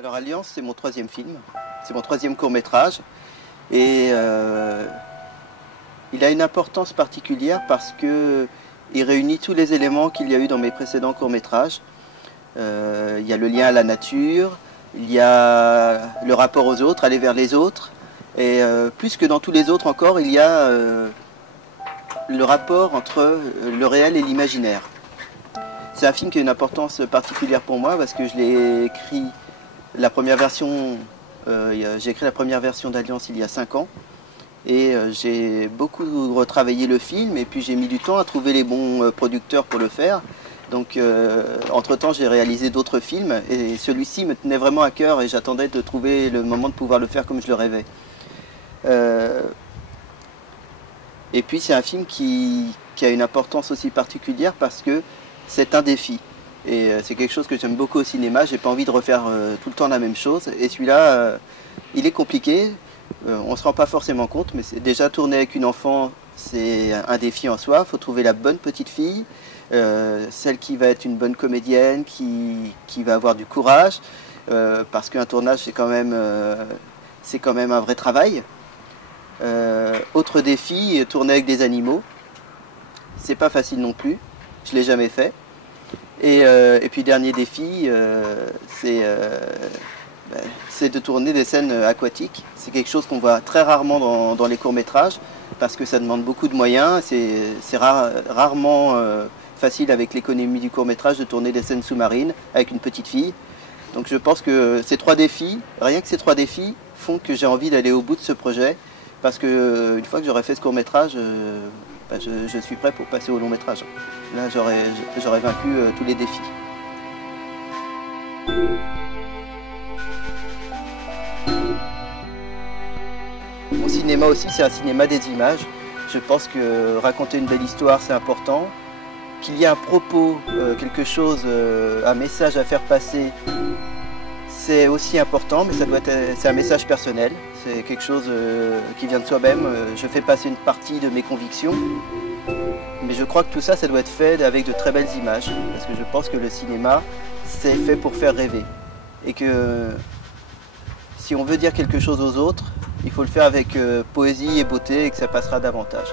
Alors Alliance, c'est mon troisième film, c'est mon troisième court-métrage et il a une importance particulière parce qu'il réunit tous les éléments qu'il y a eu dans mes précédents courts-métrages. Il y a le lien à la nature, il y a le rapport aux autres, aller vers les autres et plus que dans tous les autres encore, il y a le rapport entre le réel et l'imaginaire. C'est un film qui a une importance particulière pour moi parce que je l'ai écrit. La première version, j'ai écrit la première version d'Alliance il y a 5 ans et j'ai beaucoup retravaillé le film et puis j'ai mis du temps à trouver les bons producteurs pour le faire. Donc entre-temps j'ai réalisé d'autres films et celui-ci me tenait vraiment à cœur et j'attendais de trouver le moment de pouvoir le faire comme je le rêvais. Et puis c'est un film qui a une importance aussi particulière parce que c'est un défi. Et c'est quelque chose que j'aime beaucoup au cinéma, j'ai pas envie de refaire tout le temps la même chose. Et celui-là, il est compliqué, on se rend pas forcément compte, mais c'est déjà tourner avec une enfant, c'est un défi en soi. Il faut trouver la bonne petite fille, celle qui va être une bonne comédienne, qui va avoir du courage, parce qu'un tournage c'est quand même un vrai travail. Autre défi, tourner avec des animaux, c'est pas facile non plus, je l'ai jamais fait. Et puis dernier défi, c'est de tourner des scènes aquatiques. C'est quelque chose qu'on voit très rarement dans les courts-métrages parce que ça demande beaucoup de moyens. C'est rarement facile avec l'économie du court-métrage de tourner des scènes sous-marines avec une petite fille. Donc je pense que ces 3 défis, rien que ces 3 défis, font que j'ai envie d'aller au bout de ce projet parce que une fois que j'aurai fait ce court-métrage, je suis prêt pour passer au long-métrage. Là, j'aurais vaincu tous les défis. Mon cinéma aussi, c'est un cinéma des images. Je pense que raconter une belle histoire, c'est important. Qu'il y ait un propos, quelque chose, un message à faire passer, c'est aussi important, mais c'est un message personnel. C'est quelque chose qui vient de soi-même. Je fais passer une partie de mes convictions. Mais je crois que tout ça, ça doit être fait avec de très belles images. Parce que je pense que le cinéma, c'est fait pour faire rêver. Et que si on veut dire quelque chose aux autres, il faut le faire avec poésie et beauté et que ça passera davantage.